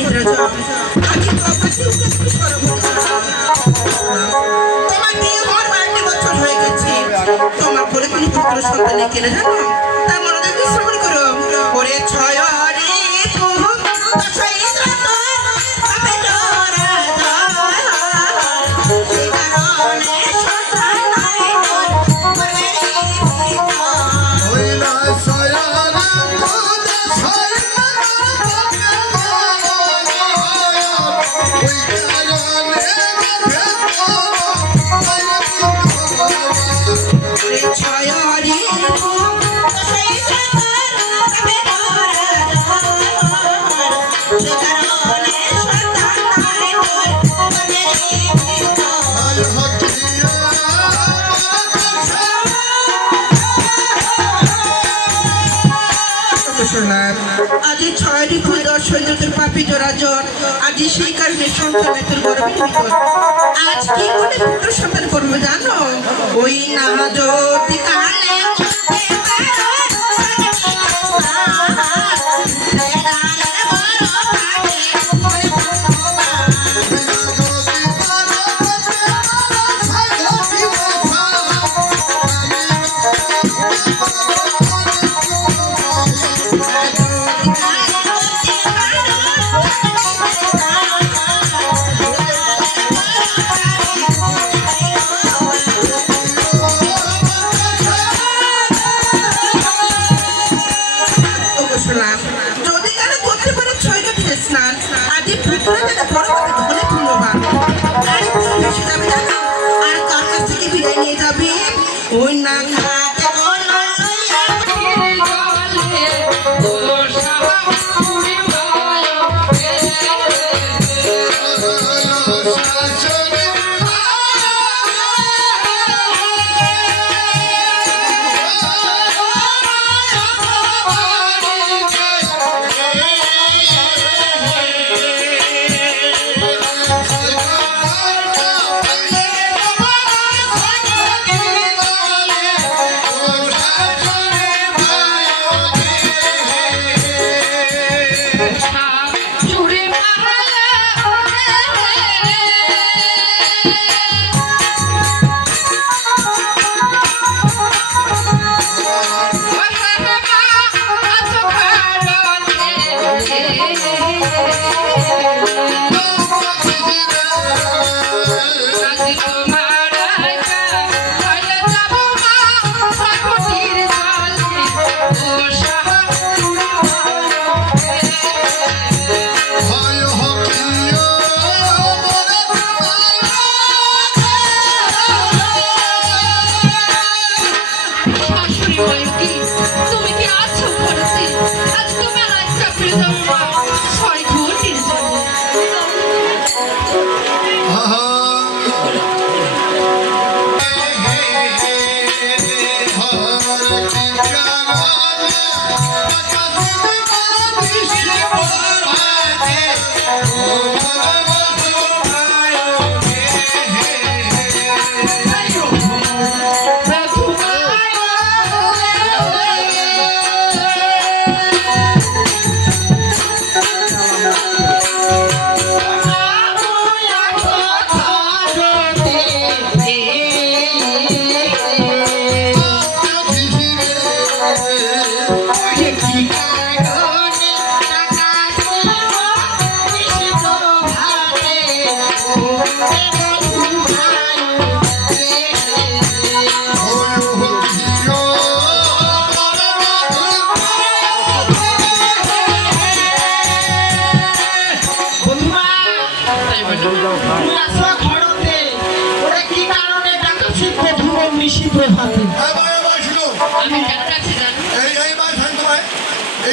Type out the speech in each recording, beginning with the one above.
ইন্দ্রজন আজি তো আমাকে উপস্থিত করো তোমার বিয়ে হওয়ার 12টি বছর হয়ে গেছে তোমার পরে কোনো পুত্র সন্তান নেই কেন জানো তার মনে দিয়ে শ্রবণ করো ওরে ছয় রে পুত দশই ইন্দ্রজন আমি ডরা সেই কারণে সন্তান নাই তোর মনের আজি 6টি ফুল 10 সৈন্যদের পাপিত রাজন আজি সেই কারণে সন্তানের তোর গর্বে নিহিত আজ কি করে পুত্র সন্তান করবে জানো ওই না যদি কালে যদি কারো করতে পারে 6 গতিতে স্নান আজ পুত্র যেন বড় হবে ধনে পুণ্যবান আর বেশি যাবে জানো আর কার কাছ থেকে বিদায় নিয়ে যাবে ওই না খাতে বলো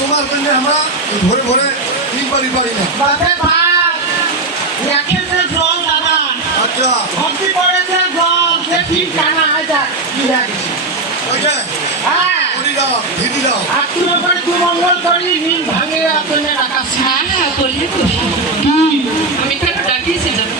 তোমার জন্য আমরা ভরে ভরে নিবারি পারি না বাপে ভাই রাখেছে জল দাদা আচ্ছা ভর্তি করেছে জল সে ঠিক কানা হয়ে যায় কি লাগিছে ওকে হ্যাঁ করি দাও দিদি দাও আপনার উপরে দু মঙ্গল করি নীল ভাঙে আপনি রাখাছি হ্যাঁ বললি তো আমি কেন ডাকিয়েছি জানো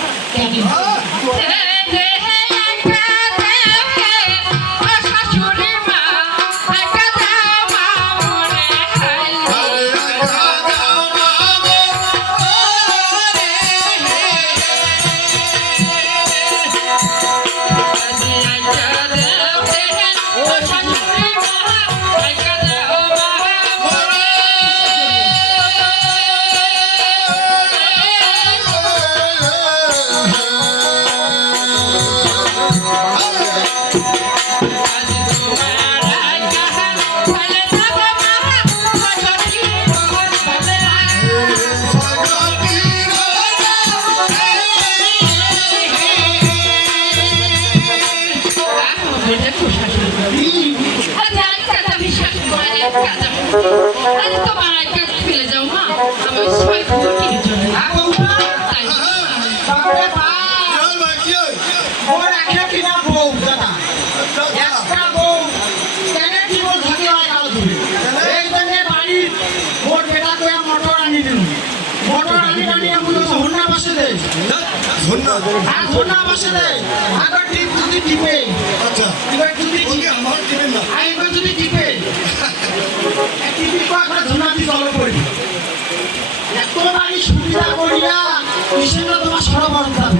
আরে তোমার একা ফেলে যাও মা আমি সবাই খবর কিনে চলে হ্যাঁ বৌমা তাই বাপরে বাপ আর ভাই কি হয়? ওর একে কিনা বউ দাদা একটা বউ কেন কি বল থাকে হয় কাল ধরে এই জন্য বাড়ির মোট বেটা করে মোটর আনি দিন মোটর আনি আনি এগুলো হন্না বসে দেয় ধন্যবাদ। আর হন্না বসে দেয় আবার টিপ যদি টিপে আচ্ছা এবার যদি ওকে আমার কিনেন না। আর এবার যদি টিপে টিপি করে ধন্না দিয়ে জল পড়ি এত বাড়ি সুবিধা করিয়া কিসের না তোমার সরবরাহ যাবে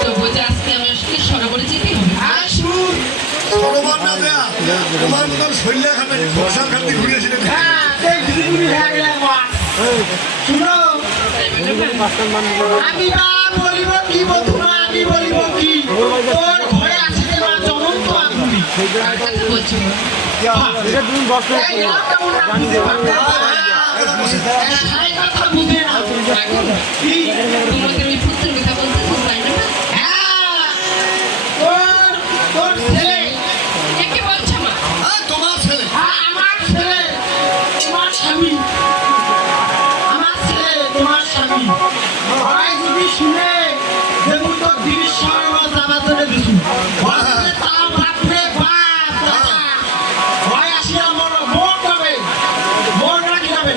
তো বোঝে আজকে আমি আসলে সরবরে যেতে হবে আর শুন সরোবর না দেয়া তোমার মতন শরীরে খাতে বর্ষার খাতে ঘুরিয়েছিলেন। হ্যাঁ এই ঘুরি হয়ে গেলে মা শুনো আমি বা বলিব কি বন্ধুরা আমি বলিব কি তোর ঘরে আছে যে মা চলন্ত আগুনি কার কথা বলছো এই লোকটা মনে হয় বুঝতে পারবে না। এই কথা বুঝে না কি তোমাদের ওই পুত্রের কথা বলতেছো তাই না হ্যাঁ তোর তোর ছেলে একে বলছো মা তোমার ছেলে হ্যাঁ আমার ছেলে তোমার স্বামী আমার ছেলে তোমার স্বামী হয় যদি শুনে যেমন তো 30 সর্বত আমার জন্য দিছু তা বাপরে বাপ দাদা হয় আসিয়া মোর মোর কবে মোর না কিনাবে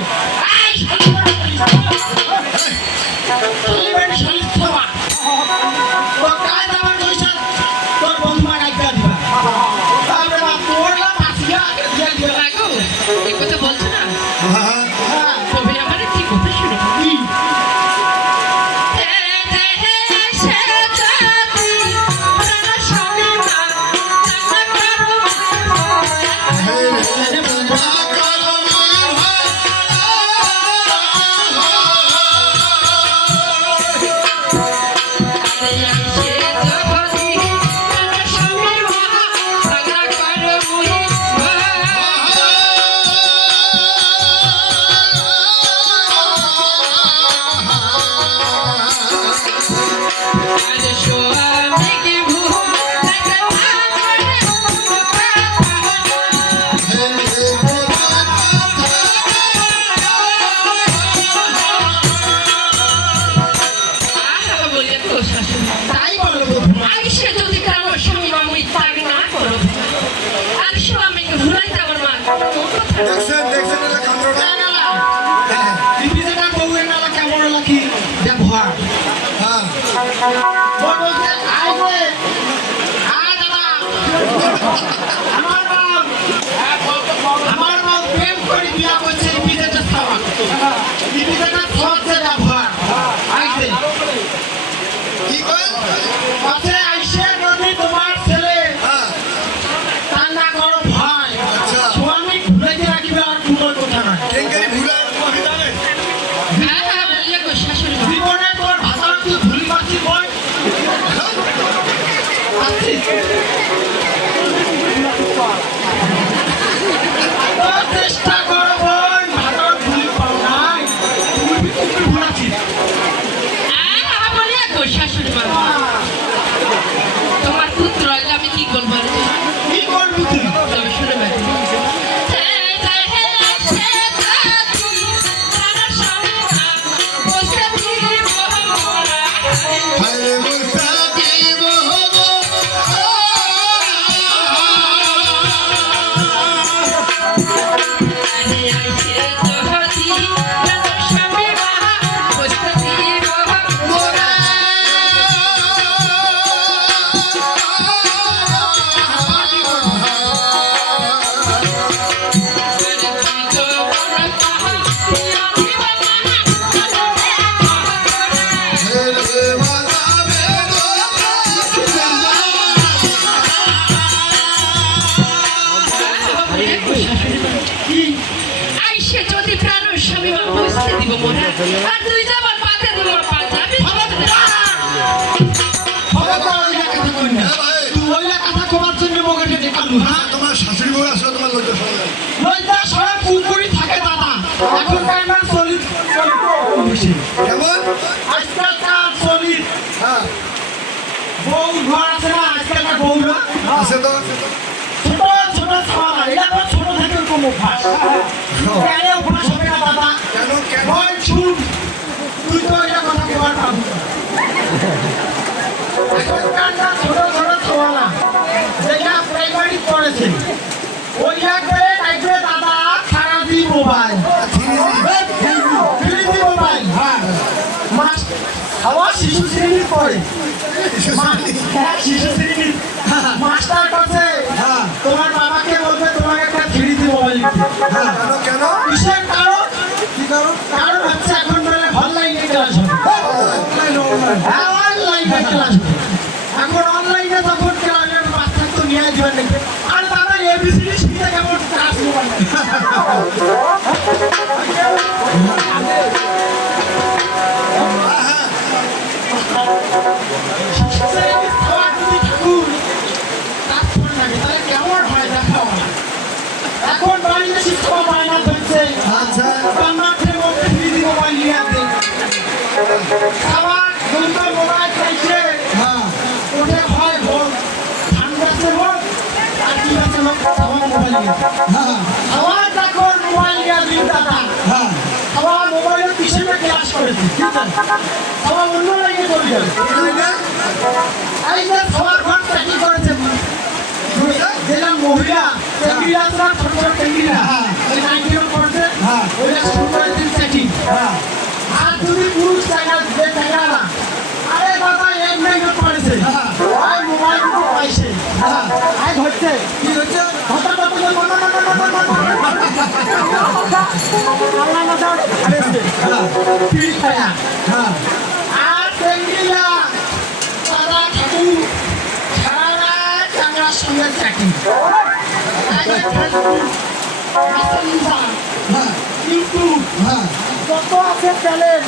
এই চলিবেন শরীর সভা তো কাজ আমার কইছে তোর বন্ধু মা গাইতে দিবা তারপরে বাপ তোর না পাছিয়া দিয়া দিয়া রাখো এই কথা বলছো না হ্যাঁ হ্যাঁ তবে আমার কি কথা শুনে কি তাই বলো বন্ধু আইসে যদি কারো স্বামী মামুই তাকে না করো আর স্বামীকে ভুলাইতে আমার মা দেখছেন দেখছেন এটা কামড়টা। বিবিধটা বউয়ের নালা কেমন লাগি ব্যবহার হ্যাঁ বলো যে আয় গো আয় দাদা আমার বাপ প্রেম করে বিয়া করছে বিবিধটা খাওয়া বিবিধটা খাওয়াচ্ছে ব্যবহার আইছে কি কয়? পাশে আইসে যদি তোমার ছেলে হ্যাঁ কান্না করো ভাই আচ্ছা। স্বামী ভুলাইতে রাখিবে আর কোনো কথা নাই কেঙ্কারি ভুলে তুমি জানেন? হ্যাঁ হ্যাঁ বললে গো শাশুড়ি মা জীবনে তোর ভাষা তুই ভুলি পাচ্ছি বল পাচ্ছিস তোর চেষ্টা কর বোন ভাষা ভুলি পাও নাই তুই ভুলাচ্ছিস হ্যাঁ হ্যাঁ বললে গো শাশুড়ি মা তোমার পুত্র আজ আমি কি করবো আর কি করবি তুই তবে শুনে বেড়ে হায় মুস্তাকি মোহাম্মদ আইসে যদি প্রাণ স্বামী মা বুঝতে দিব মনে আর তুই যাবার পাতে দিব পা যাবি খবরদার ওই কথা কই না তুই ওই কথা কমার জন্য মোকে দেখালু হ্যাঁ তোমার শাশুড়ি বউ আসলে তোমার লজ্জা শরম লাগে। লজ্জা সরা পুকুরি থাকে দাদা এখন কারণ চলি কেমন? আজকালকার চলি হ্যাঁ বউ ঘর আছে না আজকালকার বউরা আছে তো ছোট ছোট খাওয়া না, এটা আমার ছোট থেকে ওরকম অভ্যাস। কেন অভ্যাস হবে না দাদা? কেন কেন বল শুন, তুই তো এটা কথা বলার পাবি না। এখনকার না ছোট ছোট খাওয়া না, যেটা প্রাইমারি পড়েছে, ওইটা করে দেখবে দাদা সারাদিন মোবাইল। ফ্রিজি মোবাইল, হ্যাঁ। মাস খাওয়া শিশু শ্রেণীর পরে হ্যাঁ, শিশু শ্রেণীর মাস্টার কাছে তোমার বাবাকে বলবে তোমাকে একটা 3D মোবাইল দিতে। কেন কেন কিসের কারণ? কারণ হচ্ছে এখন বলে অনলাইনে ক্লাস হবে। হ্যাঁ, অনলাইনে ক্লাস হবে। এখন অনলাইনে তখন ক্লাসের বাচ্চা তো নিয়ে দিবেন নাকি? আর দাদা ABCD শিখতে কেমন ক্লাস মোবাইল? খাওয়া যদি ঠাকুর তারপর লাগে তাহলে কেমন হয় দেখাও না। এখন বাড়িতে শিক্ষা বায়না ধরছে, আচ্ছা মাঠের মধ্যে 3D মোবাইল নিয়ে আসে। খাবার দুটো মোবাইল চাইছে, ওঠে হয় ভোর, ধান গাছে ভোর, আর কি গাছে লোক খাওয়া মোবাইল নিয়ে। খাওয়ার তখন মোবাইল নিয়ে দিন দাদা। খাওয়া মোবাইলের পিছনে ক্লাস করেছে, ঠিক আছে? খাওয়া অন্য লাইনে চলে যাবে। এই যে খাওয়ার ঘরটা কি করেছে? যেটা মহিলা টেঙ্গিরা, তোমার ছোট ছোট টেঙ্গিরা, ওই নাইটিও করছে, ওইটা শুরু করে দিন সেটিং। আর যদি পুরুষ জায়গা যে জায়গা না, আরে বাবা এক নাইটও করেছে, ওই মোবাইল পাইছে, আই ধরছে, কি হচ্ছে? ধরতে ধরতে আল্লাহ না দাও আরেছে, পিড়ি খায়া। আর টেঙ্গিরা দাদা ঠাকুর সারা রাত চাংড়ার সঙ্গে চ্যাটিং। কিন্তু কত আছে চ্যালেঞ্জ